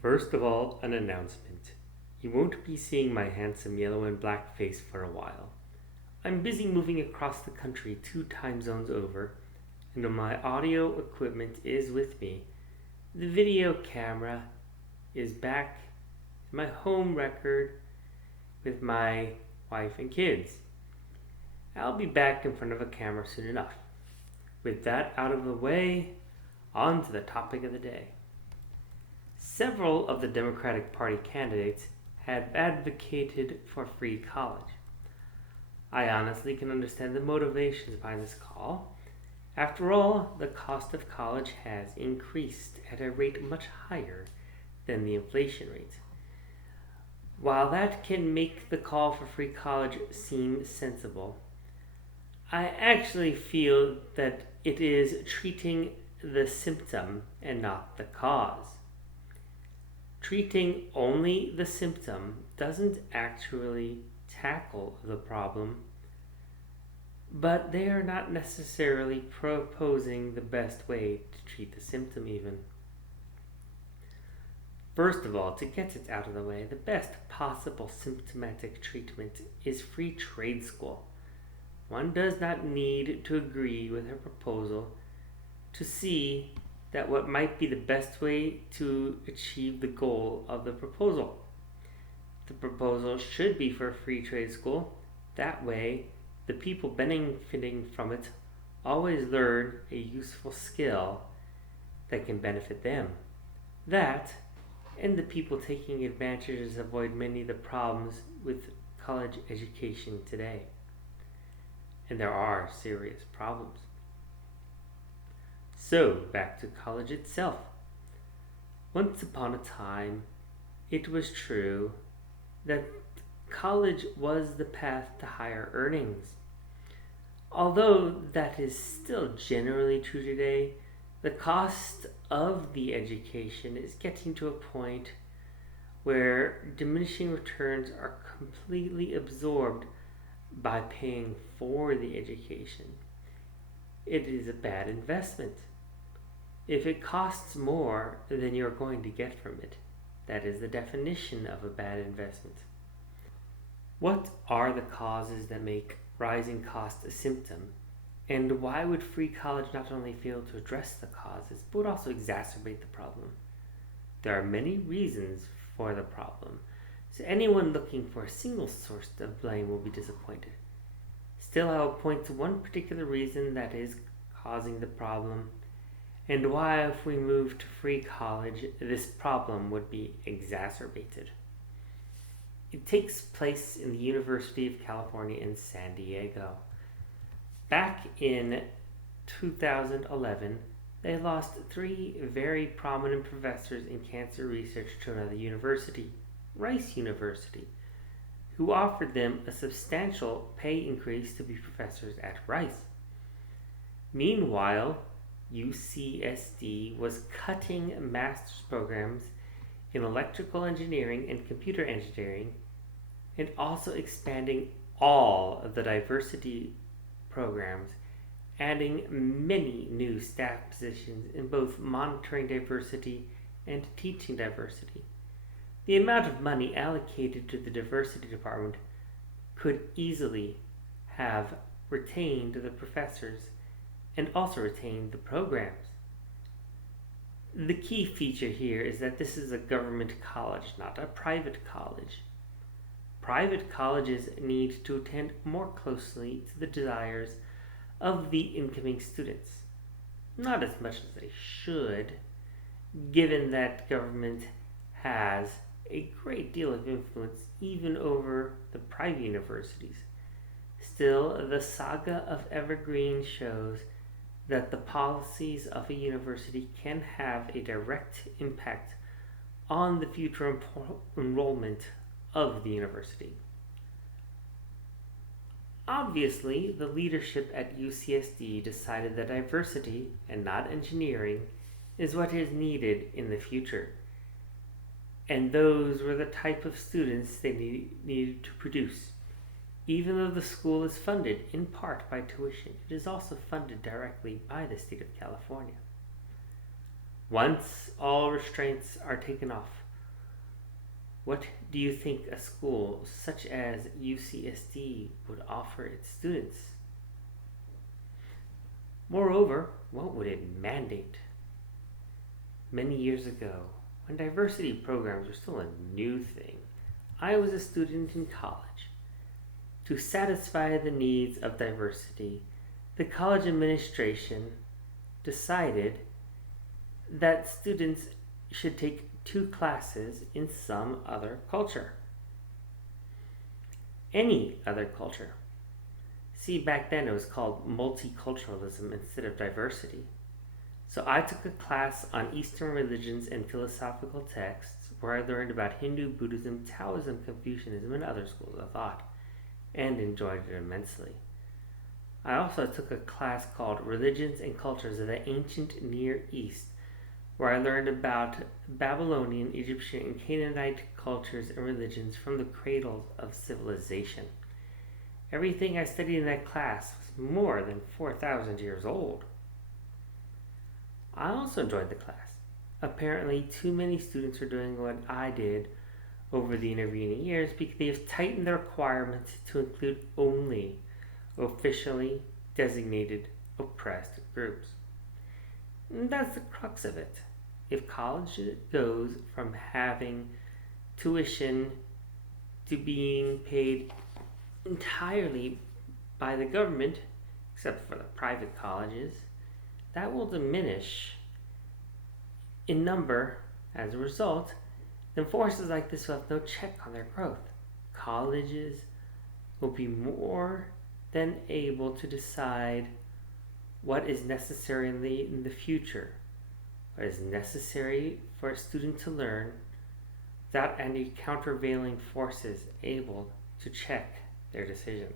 First of all, an announcement. You won't be seeing my handsome yellow and black face for a while. I'm busy moving across the country 2 time zones over, and my audio equipment is with me. The video camera is back in my home record with my wife and kids. I'll be back in front of a camera soon enough. With that out of the way, on to the topic of the day. Several of the Democratic Party candidates had advocated for free college. I honestly can understand the motivations behind this call. After all, the cost of college has increased at a rate much higher than the inflation rate. While that can make the call for free college seem sensible, I actually feel that it is treating the symptom and not the cause. Treating only the symptom doesn't actually tackle the problem, but they are not necessarily proposing the best way to treat the symptom, even. First of all, to get it out of the way, the best possible symptomatic treatment is free trade school. One does not need to agree with her proposal to see that what might be the best way to achieve the goal of the proposal. The proposal should be for a free trade school. That way, the people benefiting from it always learn a useful skill that can benefit them. That, and the people taking advantages avoid many of the problems with college education today. And there are serious problems. So, back to college itself. Once upon a time, it was true that college was the path to higher earnings. Although that is still generally true today, the cost of the education is getting to a point where diminishing returns are completely absorbed by paying for the education. It is a bad investment. If it costs more than you're going to get from it, that is the definition of a bad investment. What are the causes that make rising costs a symptom? And why would free college not only fail to address the causes, but would also exacerbate the problem? There are many reasons for the problem, so anyone looking for a single source of blame will be disappointed. Still, I will point to one particular reason that is causing the problem, and why, if we moved to free college, this problem would be exacerbated. It takes place in the University of California in San Diego. Back in 2011, they lost 3 very prominent professors in cancer research to another university, Rice University, who offered them a substantial pay increase to be professors at Rice. Meanwhile, UCSD was cutting master's programs in electrical engineering and computer engineering, and also expanding all of the diversity programs, adding many new staff positions in both monitoring diversity and teaching diversity. The amount of money allocated to the diversity department could easily have retained the professors and also retained the programs. The key feature here is that this is a government college, not a private college. Private colleges need to attend more closely to the desires of the incoming students. Not as much as they should, given that government has a great deal of influence even over the private universities. Still, the saga of Evergreen shows that the policies of a university can have a direct impact on the future enrollment of the university. Obviously, the leadership at UCSD decided that diversity, and not engineering, is what is needed in the future. And those were the type of students they needed to produce. Even though the school is funded in part by tuition, it is also funded directly by the state of California. Once all restraints are taken off, What do you think a school such as UCSD would offer its students? Moreover, what would it mandate? Many years ago, when diversity programs were still a new thing, I was a student in college. To satisfy the needs of diversity, the college administration decided that students should take 2 classes in some other culture. Any other culture. See, back then it was called multiculturalism instead of diversity. So I took a class on Eastern religions and philosophical texts where I learned about Hindu, Buddhism, Taoism, Confucianism, and other schools of thought, and enjoyed it immensely. I also took a class called Religions and Cultures of the Ancient Near East, where I learned about Babylonian, Egyptian, and Canaanite cultures and religions from the cradles of civilization. Everything I studied in that class was more than 4,000 years old. I also enjoyed the class. Apparently, too many students are doing what I did over the intervening years because they have tightened the requirements to include only officially designated oppressed groups. And that's the crux of it. If college goes from having tuition to being paid entirely by the government, except for the private colleges, that will diminish in number as a result. Then forces like this will have no check on their growth. Colleges will be more than able to decide what is necessary in the future, what is necessary for a student to learn without any countervailing forces able to check their decisions.